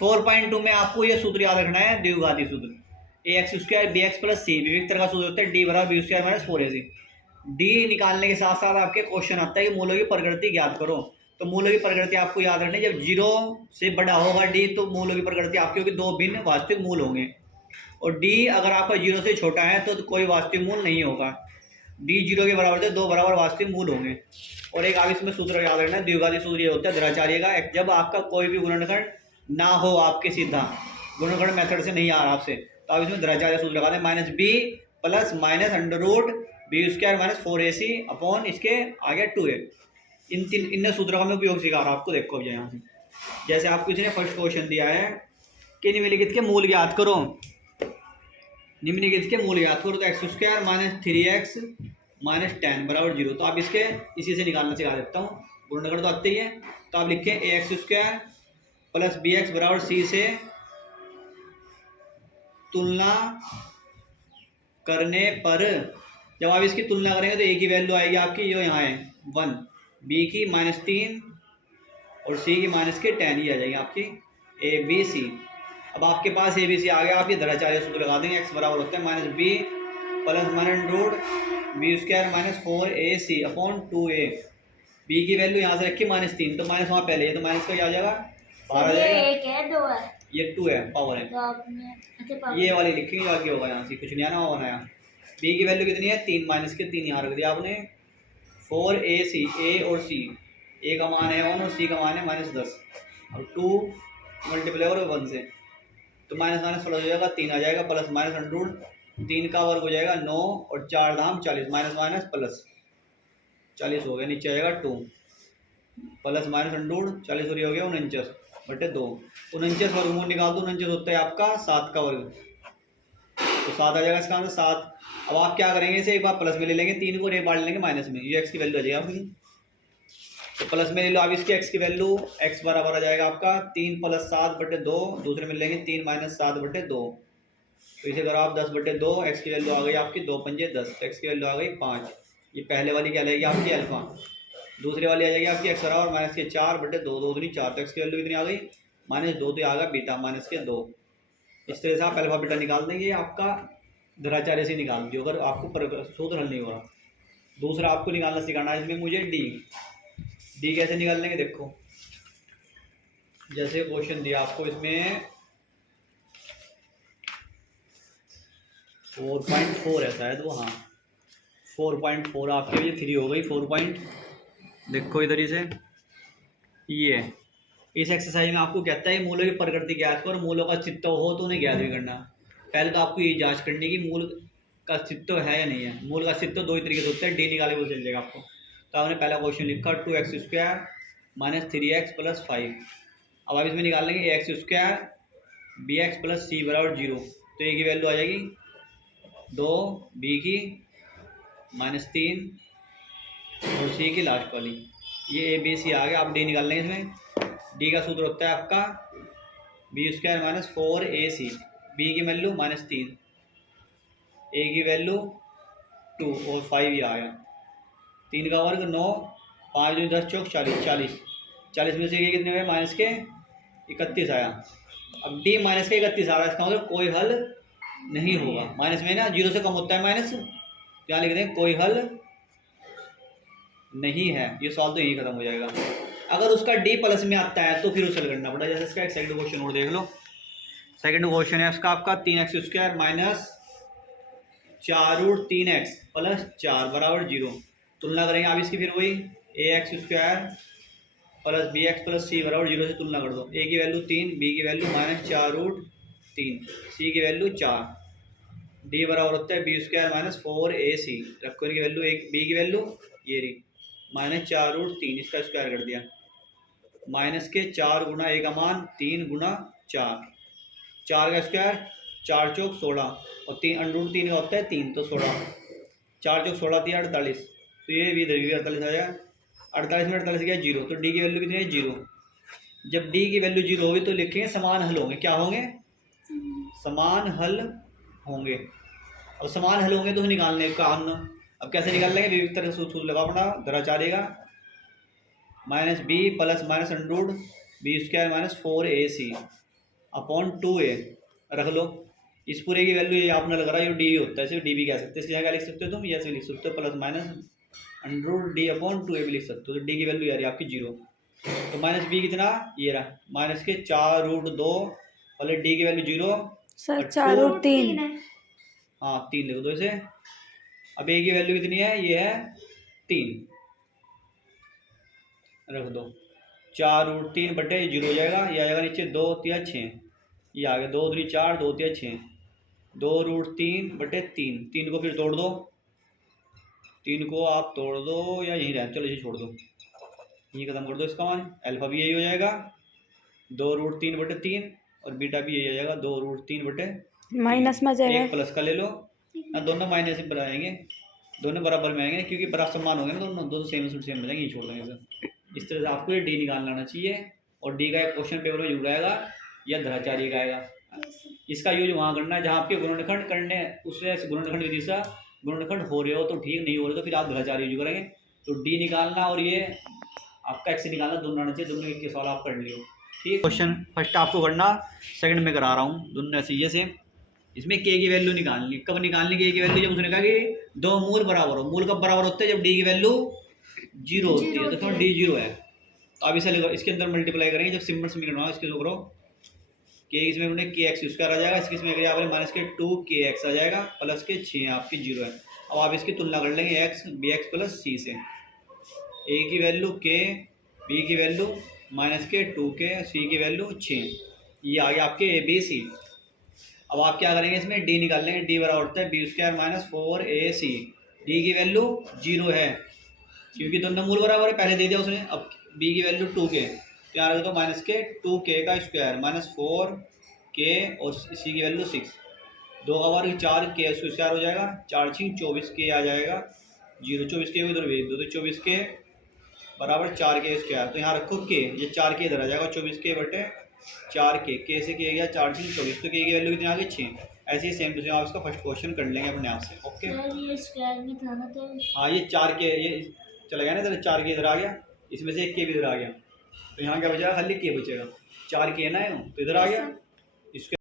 4.2 में आपको ये सूत्र याद रखना है, द्विघाती सूत्र। A X square B X plus C, विविध तरह का सूत्र होता है डी बराबर B square minus 4ac। D निकालने के साथ साथ आपके क्वेश्चन आता है कि मूलों की प्रकृति ज्ञात करो। तो मूलों की प्रकृति आपको याद रखनी है, जब 0 से बड़ा होगा डी तो मूलों की प्रकृति आपकी होगी 2 भिन्न वास्तविक मूल होंगे, और डी अगर आपका 0 से छोटा है तो कोई वास्तविक मूल नहीं होगा। डी 0 के बराबर से 2 बराबर वास्तविक मूल होंगे। और एक आप इसमें सूत्र याद रखना है, द्विघाती सूत्र ये होता है द्विघाचार्य का, जब आपका कोई भी गुणनखंड ना हो आपके सीधा गुणनखंड मेथड से नहीं आ रहा आपसे, तो आप इसमें द्विघाचार्य सूत्र लगा दें, minus b plus minus under root b square minus 4ac upon इसके आगे 2a। इन सूत्रों का मैं उपयोग सिखा रहा हूँ आपको। देखो यहाँ से जैसे आपको इसने फर्स्ट क्वेश्चन दिया है कि निम्नलिखित के मूल ज्ञात करो, निम्नलिखित के मूल ज्ञात करो, तो x square minus 3x minus 10 बराबर 0। तो आप इसके इसी से निकालना सिखा देता हूँ, गुणनखंड तो आते ही है। तो आप लिखें A X square plus B X बराबर सी से तुलना करने पर, जब आप इसकी तुलना करेंगे तो ए की वैल्यू आएगी आपकी जो यहाँ है 1, बी की -3 और सी की -10 ही आ जाएगी आपकी ए बी सी। अब आपके पास ए बी सी आ गया, आप ये द्विघाचार्य सूत्र लगा देंगे, एक्स बराबर होता है minus b plus minus root b square minus 4ac upon 2a। B की वैल्यू यहाँ से रखी -3, तो माइनस वहाँ पहले है तो माइनस का क्या आ जाएगा, बाहर आ जाएगा। एक है, 2 है, ये 2 है, पावर है, तो आपने अच्छा पावर ये वाली लिखेंगे जो आगे होगा, यहाँ से कुछ नहीं आना हुआ बनाया। बी की वैल्यू कितनी है 3, माइनस के 3 यहाँ रख दिया आपने। 4ac, ए और सी, ए का मान है 1 और सी का मान है -10, और 2 मल्टीप्लाई और 1 से, तो माइनस माइनस प्लस हो जाएगा, 3 आ जाएगा, प्लस माइनस अंडर 3 का वर्ग हो जाएगा 9 और 4 धाम 40, माइनस माइनस प्लस 40 हो गया, नीचे आ जाएगा 2 प्लस माइनस अंडर 40 हो गया 49 बटे 2। 49 वर्गमूल निकाल दो, 49 होता है आपका 7 का वर्ग, तो 7 आ जाएगा इसका आंसर 7। अब आप क्या करेंगे, इसे एक बार प्लस में ले लेंगे, 3 को एक बार ले लेंगे माइनस में, ये एक्स की वैल्यू आ जाएगी आपकी। तो प्लस में ले लो, अब इसकी एक्स की वैल्यू एक्स बराबर आ जाएगा आपका 3 प्लस 7 बटे 2, दूसरे में लेंगे 3 माइनस 7 बटे 2, तो इसे करो आप 10 बटे 2, एक्स की वैल्यू आ गई आपकी 2 पंजे 10, तो एक्स की वैल्यू आ गई 5। ये पहले वाली क्या लगेगी आपकी अल्फा, दूसरे वाली आ जाएगी आपकी एक्स बराबर माइनस के 4 बटे 2, 2 दूनी 4, तो एक्स की वैल्यू कितनी आ गई -2, तो आ गया बीटा माइनस के 2। इस तरह से आप अल्फा बीटा निकाल देंगे, आपका द्विघाचार्य से निकाल दियो अगर आपको सूत्र हल नहीं हो रहा। दूसरा आपको निकालना सिखाना है इसमें मुझे डी कैसे निकाल लेंगे, देखो जैसे क्वेश्चन दिया आपको इसमें 4.4 है शायद वो, हाँ 4.4 आपके लिए 3 हो गई 4. देखो इधर ही से, ये इस एक्सरसाइज में आपको कहता है मूलों की प्रकृति ज्ञात करो, मूलों का अस्तित्व हो तो उन्हें ज्ञात भी करना। पहले तो आपको ये जांच करनी की मूल का अस्तित्व है या नहीं है। मूल का अस्तित्व 2 ही तरीके से होता है, डी निकाले वो चल जाएगा आपको। तो आपने पहला क्वेश्चन लिखा 2x square minus 3x plus 5। अब आप इसमें निकाल लेंगे X square B X plus C बराबर 0, तो ए की वैल्यू आ जाएगी 2, बी की -3 और सी की लास्ट वाली, ये ए बी सी आ गया। आप डी निकाल लेंगे, इसमें डी का सूत्र होता है आपका b square minus 4ac, b की वैल्यू -3, ए की वैल्यू 2 और 5 ये आ गया, 3 का वर्ग 9, 5 दूनी 10 चौक 40, 40 में से ये कितने हुए माइनस के 31 आया। अब डी माइनस के 31 आ रहा है, इसका मतलब कोई हल नहीं होगा। माइनस में ना 0 से कम होता है माइनस, क्या लिख दें कोई हल नहीं है, ये सवाल तो यही खत्म हो जाएगा। अगर उसका डी प्लस में आता है तो फिर उसे हल करना पड़ेगा। जैसे इसका एक सेकंड क्वेश्चन और देख लो, सेकंड क्वेश्चन है इसका आपका 3x square minus 4√3x plus 4 बराबर 0। तुलना करेंगे आप इसकी, फिर वही A X square plus B X plus C बराबर 0 से तुलना कर दो। ए की वैल्यू 3, बी की वैल्यू -4√3, सी की वैल्यू 4, डी बराबर होता है बी स्क्वायर माइनस 4ac। रखो इनकी वैल्यू, एक बी की वैल्यू ये रही -4√3, इसका स्क्वायर कर दिया, माइनस के 4 गुना ए का मान 3 गुना 4, 4 का स्क्वायर 4 चौक 16 और 3 √3 का होता है 3, तो 16, 4 चौक 16 थी 48, तो ये भी इधर भी 48 आ जाएगा। 48 में 48 गया 0, तो डी की वैल्यू कितनी है 0। जब डी की वैल्यू 0 होगी तो लिखेंगे समान हल होंगे, क्या होंगे समान हल होंगे। अब समान हल होंगे तो निकालने का अन्य, अब कैसे निकाल लेंगे, विविध तरह से सूत्र लगा अपना द्विघाचार्य का, -b plus minus under b square minus 4ac upon 2a रख लो। इस पूरे की वैल्यू ये आपने लग रहा है, ये डी होता है, सिर्फ डी भी कह सकते हैं। इसकी जगह लिख सकते हो तुम, ये ऐसे लिख सकते हो plus minus under D upon 2a भी लिख सकते हो। तो डी की वैल्यू आ रही है आपकी 0। तो माइनस बी कितना, ये रहा माइनस के 4√2 पहले डी की वैल्यू 0 सर और 4√3। है। हाँ 3 लिख दो इसे। अब ए की वैल्यू कितनी है, ये है 3 रख दो। 4√3 बटे 0 हो जाएगा, ये आ जाएगा नीचे 2 3 6, ये आ गया 2 3 4 2 3 6, 2√3 बटे 3। 3 को फिर तोड़ दो, 3 को आप तोड़ दो या यहीं रह, चलो इसे छोड़ दो, ये खत्म कर दो इसका मान। अल्फा भी यही हो जाएगा 2√3 बटे 3 और बीटा भी यही हो जाएगा 2√3 बटे माइनस में जाएगा। एक प्लस का ले लो ना, दोनों माइनस ही बनाएंगे, दोनों बराबर में आएंगे क्योंकि बराबर समान हो गए ना, दोनों दोनों सेम सेम हो जाएंगे, ये छोड़ देंगे सर। इस तरह से आपको ये डी निकाल लाना चाहिए और डी का एक क्वेश्चन पेपर में जरूर आएगा या धराचार्य का आएगा। इसका यूज वहाँ करना है जहाँ आपके गुणनखंड करने, उससे गुणनखंड विधि से गुणनखंड हो रहे हो तो ठीक, नहीं हो रहे तो फिर आप धराचार्य यूज करेंगे। तो डी निकालना और ये आपका एक्स निकालना दोनों आना चाहिए, दोनों एक सवाल आप कर लियो। ठीक, क्वेश्चन फर्स्ट आपको करना, सेकंड में करा रहा हूँ, दोनों ऐसे ये से। इसमें के की वैल्यू निकालनी, कब निकालनी के की वैल्यू, जब उसने कहा कि दो मूल बराबर हो। मूल कब बराबर होते हैं, जब डी की वैल्यू 0 होती है। तो डी 0 है तो अब इसे इसके अंदर मल्टीप्लाई करेंगे, जब सिंपल समीकरण हो इसके करो के, इसमें उन्हें के एक्स स्क्वायर आ जाएगा, इसमें करिए आपने माइनस के 2 के एक्स आ जाएगा प्लस के 6 आपकी 0 है। अब आप इसकी तुलना कर लेंगे एक्स बी एक्स प्लस सी से। ए की वैल्यू के, बी की वैल्यू माइनस के 2 के, सी की वैल्यू 6, ये आ गया आपके ए बी सी। अब आप क्या करेंगे, इसमें डी निकाल लेंगे। डी बराबर होता है b square minus 4ac। D की वैल्यू 0 है क्योंकि दोनों मूल बराबर है, पहले दे दिया उसने। अब बी की वैल्यू 2k, तो यहाँ रख दो माइनस के 2k का स्क्वायर माइनस 4k और सी की वैल्यू 6, 2 का बार 4k स्क्वायर हो जाएगा, 4 6 24k आ जाएगा 0, 24k को इधर भेज दो तो 24k बराबर 4k स्क्वायर। तो यहाँ रखो k, ये 4k इधर आ जाएगा, 24k बटे 4k, के से किया गया 4 6 24, तो के की वैल्यू कितनी आ गई 6। ऐसे ही सेम टू सेम आप इसका फर्स्ट क्वेश्चन कर लेंगे अपने आप से। ओके, सर ये स्क्वायर में था ना, तो हाँ ये 4k ये चला गया ना इधर, 4k इधर आ गया, इसमें से एक के भी इधर आ गया, तो यहाँ क्या बचेगा, खाली के बचेगा। 4k ना है तो इधर आ गया, इसके